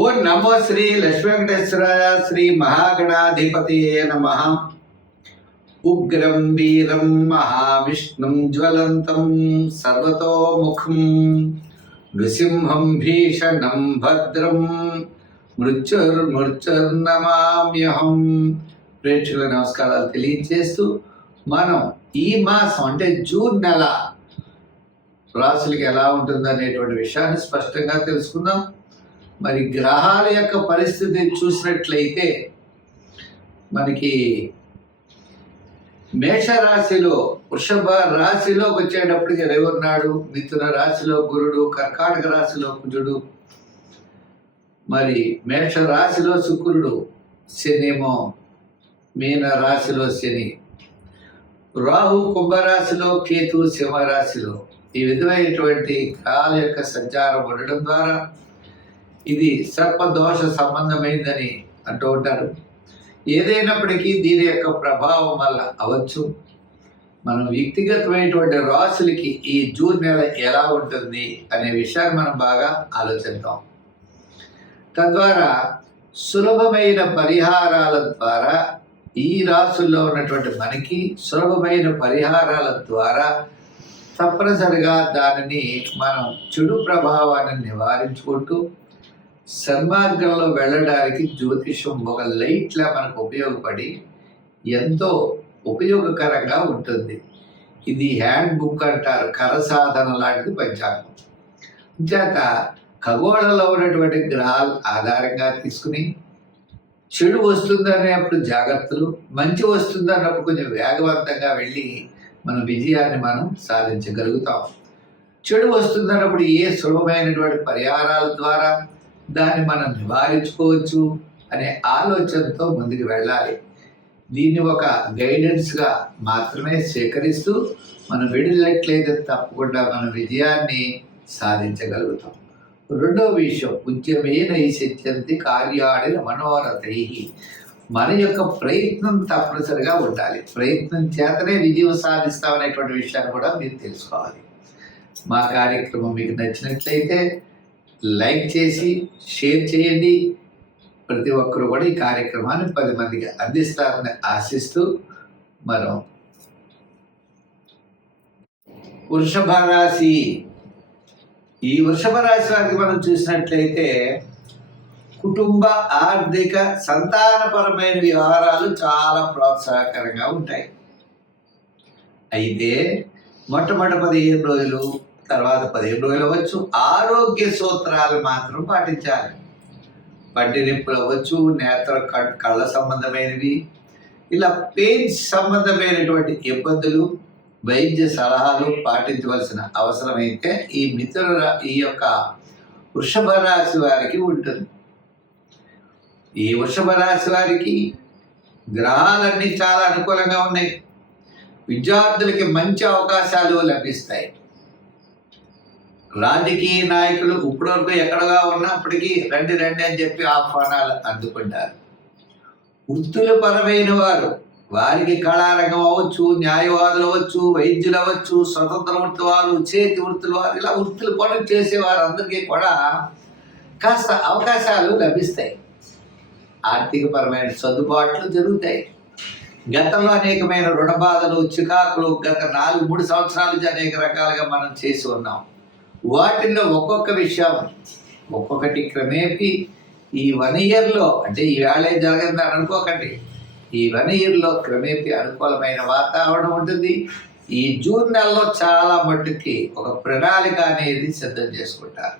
ఓం నమో శ్రీ లక్ష్మీ వెంకటేశ్వరాయ శ్రీ మహాగణాధిపతియే నమః. ఉగ్రం వీరం మహావిష్ణుం జ్వలంతం సర్వతోముఖం నృసింహం భీషణం భద్రం మృత్యుర్నమామ్యహం. ప్రేక్షకుల నమస్కారాలు తెలియజేస్తూ మనం ఈ మాసం అంటే జూన్ నెల రాశులకి ఎలా ఉంటుందనేటువంటి విషయాన్ని స్పష్టంగా తెలుసుకుందాం. మరి గ్రహాల యొక్క పరిస్థితి చూసినట్లయితే మనకి మేషరాశిలో వృషభ రాశిలోకి వచ్చేటప్పటికి రవి ఉన్నాడు, మిథున రాశిలో గురుడు, కర్కాటక రాశిలో కుజుడు, మరి మేష రాశిలో శుక్రుడు, శనేమో మీన రాశిలో శని, రాహు కుంభరాశిలో కేతు సింహరాశిలో. ఈ విధమైనటువంటి గ్రహాల యొక్క సంచారం ఉండడం ద్వారా ఇది సర్పదోష సంబంధమైందని అంటూ ఉంటారు. ఏదైనప్పటికీ దీని యొక్క ప్రభావం వల్ల అవచ్చు మనం వ్యక్తిగతమైనటువంటి రాశులకి ఈ జూన్ నెల ఎలా ఉంటుంది అనే విషయాన్ని మనం బాగా ఆలోచిద్దాం. తద్వారా సులభమైన పరిహారాల ద్వారా ఈ రాశుల్లో ఉన్నటువంటి మనకి సులభమైన పరిహారాల ద్వారా తప్పనిసరిగా దానిని మనం చెడు ప్రభావాన్ని నివారించుకుంటూ సన్మార్గంలో వెళ్ళడానికి జ్యోతిషం ఒక లైట్లా మనకు ఉపయోగపడి ఎంతో ఉపయోగకరంగా ఉంటుంది. ఇది హ్యాండ్ బుక్ అంటారు, కరసాధన లాంటిది పంచాంగం. చేత ఖగోళంలో ఉన్నటువంటి గ్రహాల ఆధారంగా తీసుకుని చెడు వస్తుందనేప్పుడు జాగ్రత్తలు, మంచి వస్తుందన్నప్పుడు కొంచెం వేగవంతంగా వెళ్ళి మన విజయాన్ని మనం సాధించగలుగుతాం. చెడు వస్తుందన్నప్పుడు ఏ సులభమైనటువంటి పరిహారాల ద్వారా దాన్ని మనం నివారించుకోవచ్చు అనే ఆలోచనతో ముందుకు వెళ్ళాలి. దీన్ని ఒక గైడెన్స్గా మాత్రమే స్వీకరిస్తూ మనం వెళ్ళినట్లయితే తప్పకుండా మన విజయాన్ని సాధించగలుగుతాం. రెండవ విషయం, ఉద్యమే నైసిత్యంతి కార్యాడిన మనోరథై. మన యొక్క ప్రయత్నం తప్పనిసరిగా ఉండాలి. ప్రయత్నం చేతనే విజయం సాధిస్తామనేటువంటి విషయాన్ని కూడా మీరు తెలుసుకోవాలి. మా కార్యక్రమం మీకు నచ్చినట్లయితే లైక్ చేసి షేర్ చేయండి. ప్రతి ఒక్కరు కూడా ఈ కార్యక్రమాన్ని 10 మందికి అందిస్తారని ఆశిస్తూ మనం వృషభ రాశి, ఈ వృషభ రాశి వారికి మనం చూసినట్లయితే కుటుంబ, ఆర్థిక, సంతానపరమైన వ్యవహారాలు చాలా ప్రోత్సాహకరంగా ఉంటాయి. అయితే మొట్టమొదటి 15 రోజులు, తర్వాత 15 రోజులు అవ్వచ్చు, ఆరోగ్య సూత్రాలు మాత్రం పాటించాలి. పంటి నొప్పులు అవ్వచ్చు, నేత్ర కళ్ళ సంబంధమైనవి, ఇలా పెయిన్స్ సంబంధమైనటువంటి ఇబ్బందులు, వైద్య సలహాలు పాటించవలసిన అవసరమైతే ఈ యొక్క వృషభ రాశి వారికి ఉంటుంది. ఈ వృషభ రాశి వారికి గ్రహాలన్నీ చాలా అనుకూలంగా ఉన్నాయి. విద్యార్థులకి మంచి అవకాశాలు లభిస్తాయి. రాజకీయ నాయకులు ఇప్పటివరకు ఎక్కడగా ఉన్నప్పటికీ రండి రండి అని చెప్పి ఆహ్వానాలు అందుకుంటారు. వృత్తుల పరమైన వారు, వారికి కళారంగం అవ్వచ్చు, న్యాయవాదులు అవ్వచ్చు, వైద్యులు అవ్వచ్చు, స్వతంత్ర వృత్తి వారు, చేతి వృత్తుల వారు, ఇలా వృత్తుల పనులు చేసేవారు అందరికీ కూడా కాస్త అవకాశాలు లభిస్తాయి. ఆర్థిక పరమైన సర్దుబాట్లు జరుగుతాయి. గతంలో అనేకమైన రుణ బాధలు, చికాకులు గత 4-3 సంవత్సరాల నుంచి అనేక రకాలుగా మనం చేసి ఉన్నాం. వాటిల్లో ఒక్కొక్క విషయం ఒక్కొక్కటి క్రమేపీ ఈ 1 ఇయర్లో, అంటే ఈ వేళే జరగదని అనుకోకండి, ఈ 1 ఇయర్లో క్రమేపీ అనుకూలమైన వాతావరణం ఉంటుంది. ఈ జూన్ నెలలో చాలా మట్టుకి ఒక ప్రణాళిక అనేది సిద్ధం చేసుకుంటారు.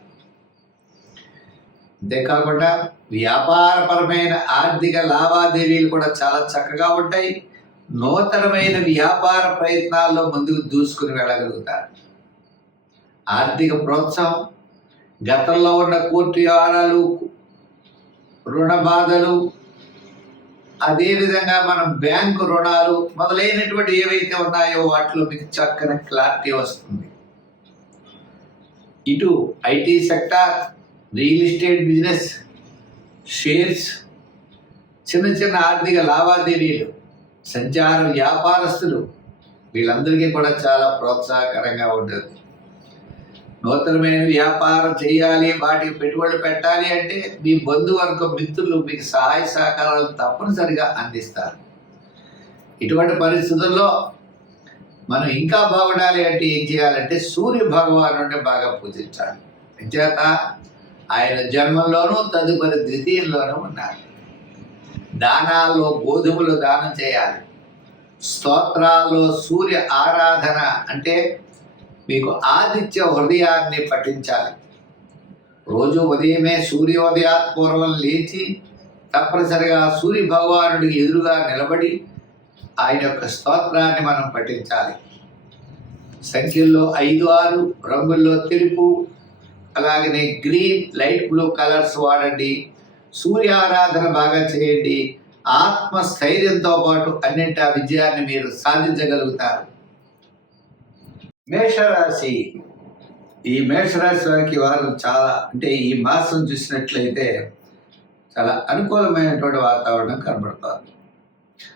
అంతేకాకుండా వ్యాపారపరమైన ఆర్థిక లావాదేవీలు కూడా చాలా చక్కగా ఉంటాయి. నూతనమైన వ్యాపార ప్రయత్నాల్లో ముందుకు దూసుకుని వెళ్ళగలుగుతారు. ఆర్థిక ప్రోత్సాహం, గతంలో ఉన్న కోర్టు వ్యవహారాలు, రుణ బాధలు, అదేవిధంగా మనం బ్యాంకు రుణాలు మొదలైనటువంటి ఏవైతే ఉన్నాయో వాటిలో మీకు చక్కని క్లారిటీ వస్తుంది. ఇటు IT sector, real estate business, shares, చిన్న చిన్న ఆర్థిక లావాదేవీలు, సంచార వ్యాపారస్తులు, వీళ్ళందరికీ కూడా చాలా ప్రోత్సాహకరంగా ఉంటుంది. నూతనమైన వ్యాపారం చేయాలి, వాటికి పెట్టుబడులు పెట్టాలి అంటే మీ బంధువర్గ మిత్రులు మీకు సహాయ సహకారాలు తప్పనిసరిగా అందిస్తారు. ఇటువంటి పరిస్థితుల్లో మనం ఇంకా బాగుండాలి అంటే ఏం చేయాలంటే సూర్య భగవానుడిని బాగా పూజించాలి. అంచేత ఆయన జన్మంలోనూ తదుపరి ద్వితీయంలోనూ ఉన్నారు. దానాల్లో గోధుమలు దానం చేయాలి. స్తోత్రాల్లో సూర్య ఆరాధన అంటే మీకు ఆదిత్య హృదయాన్ని పఠించాలి. రోజు ఉదయమే సూర్యోదయాత్పూర్వం లేచి తప్పనిసరిగా సూర్య భగవానుడికి ఎదురుగా నిలబడి ఆయన యొక్క స్తోత్రాన్ని మనం పఠించాలి. సంఖ్యల్లో 5, 6, రంగుల్లో తెలుపు, అలాగనే గ్రీన్, లైట్ బ్లూ కలర్స్ వాడండి. సూర్య ఆరాధన బాగా చేయండి. ఆత్మస్థైర్యంతో పాటు అన్నింటి విజయాన్ని మీరు సాధించగలుగుతారు. మేషరాశి. ఈ మేషరాశి వారికి వారు చాలా అంటే ఈ మాసం చూసినట్లయితే చాలా అనుకూలమైనటువంటి వాతావరణం కనబడుతుంది.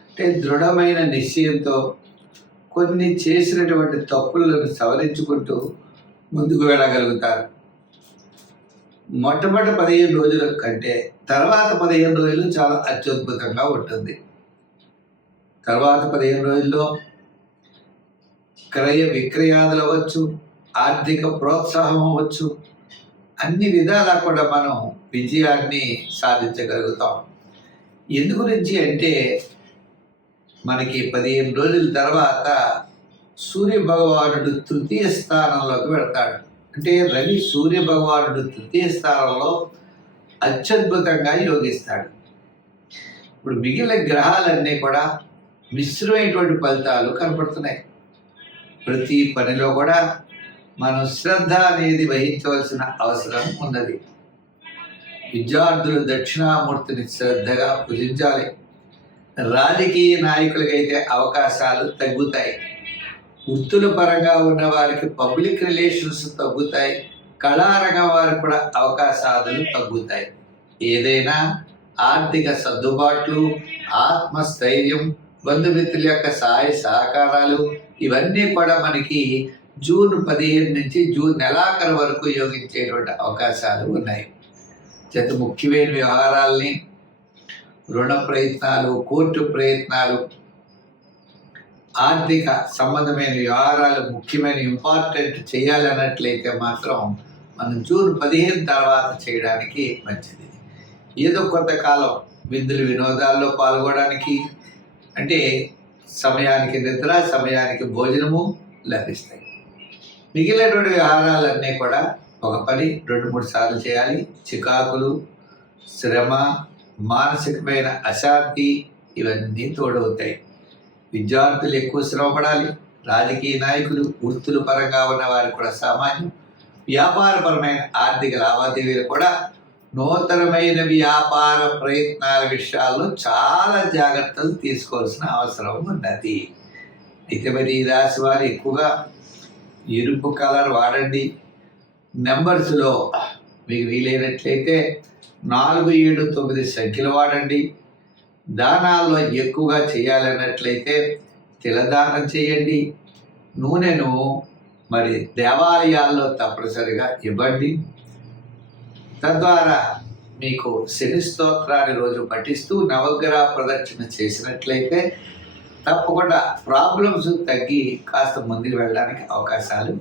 అంటే దృఢమైన నిశ్చయంతో కొన్ని చేసినటువంటి తప్పులను సవరించుకుంటూ ముందుకు వెళ్ళగలుగుతారు. మొట్టమొదటి 15 రోజుల కంటే తర్వాత 15 రోజులు చాలా అత్యద్భుతంగా ఉంటుంది. తర్వాత 15 రోజుల్లో క్రయ విక్రయాలు అవ్వచ్చు, ఆర్థిక ప్రోత్సాహం అవ్వచ్చు, అన్ని విధాలా కూడా మనం విజయాన్ని సాధించగలుగుతాం. ఎందు గురించి అంటే మనకి 15 రోజుల తర్వాత సూర్య భగవానుడు తృతీయ స్థానంలోకి వెళ్తాడు. అంటే రవి సూర్య భగవానుడు తృతీయ స్థానంలో అత్యద్భుతంగా యోగిస్తాడు. ఇప్పుడు మిగిలిన గ్రహాలన్నీ కూడా మిశ్రమైనటువంటి ఫలితాలు కనపడుతున్నాయి. ప్రతి పనిలో కూడా మనం శ్రద్ధ అనేది వహించవలసిన అవసరం ఉన్నది. విద్యార్థులు దక్షిణామూర్తిని శ్రద్ధగా పూజించాలి. రాజకీయ నాయకులకైతే అవకాశాలు తగ్గుతాయి. వృత్తుల పరంగా ఉన్న వారికి పబ్లిక్ రిలేషన్స్ తగ్గుతాయి. కళారంగం వారికి కూడా అవకాశాలు తగ్గుతాయి. ఏదైనా ఆర్థిక సర్దుబాట్లు, ఆత్మస్థైర్యం, బంధుమిత్రుల యొక్క సహాయ సహకారాలు ఇవన్నీ కూడా మనకి జూన్ 15 నుంచి జూన్ నెలాఖరు వరకు యోగించేటువంటి అవకాశాలు ఉన్నాయి. చేత ముఖ్యమైన వ్యవహారాల్ని, రుణ ప్రయత్నాలు, కోర్టు ప్రయత్నాలు, ఆర్థిక సంబంధమైన వ్యవహారాలు ముఖ్యమైన ఇంపార్టెంట్ చేయాలన్నట్లయితే మాత్రం మనం జూన్ 15 తర్వాత చేయడానికి మంచిది. ఏదో కొంతకాలం విందులు వినోదాల్లో పాల్గొనడానికి అంటే సమయానికి నిద్ర, సమయానికి భోజనము లభిస్తాయి. మిగిలినటువంటి వ్యవహారాలన్నీ కూడా ఒక పని 2-3 సార్లు చేయాలి. చికాకులు, శ్రమ, మానసికమైన అశాంతి ఇవన్నీ తోడవుతాయి. విద్యార్థులు ఎక్కువ శ్రమపడాలి. రాజకీయ నాయకులు, వృత్తుల పరంగా ఉన్న వారికి కూడా సామాన్యం. వ్యాపారపరమైన ఆర్థిక లావాదేవీలు కూడా నూతనమైన వ్యాపార ప్రయత్నాల విషయాల్లో చాలా జాగ్రత్తలు తీసుకోవాల్సిన అవసరం ఉన్నది. అయితే మరి ఈ రాశి వారు ఎక్కువగా ఎరుపు కలర్ వాడండి. నెంబర్స్లో మీకు వీలైనట్లయితే 4, 7, 9 సంఖ్యలు వాడండి. దానాల్లో ఎక్కువగా చేయాలన్నట్లయితే తిలదానం చేయండి. నూనెను మరి దేవాలయాల్లో తప్పనిసరిగా ఇవ్వండి. తద్వారా మీకు శని స్తోత్రాన్ని రోజు పఠిస్తూ నవగ్రహ ప్రదక్షిణ చేసినట్లయితే తప్పకుండా ప్రాబ్లమ్స్ తగ్గి కాస్త ముందుకు వెళ్ళడానికి అవకాశాలు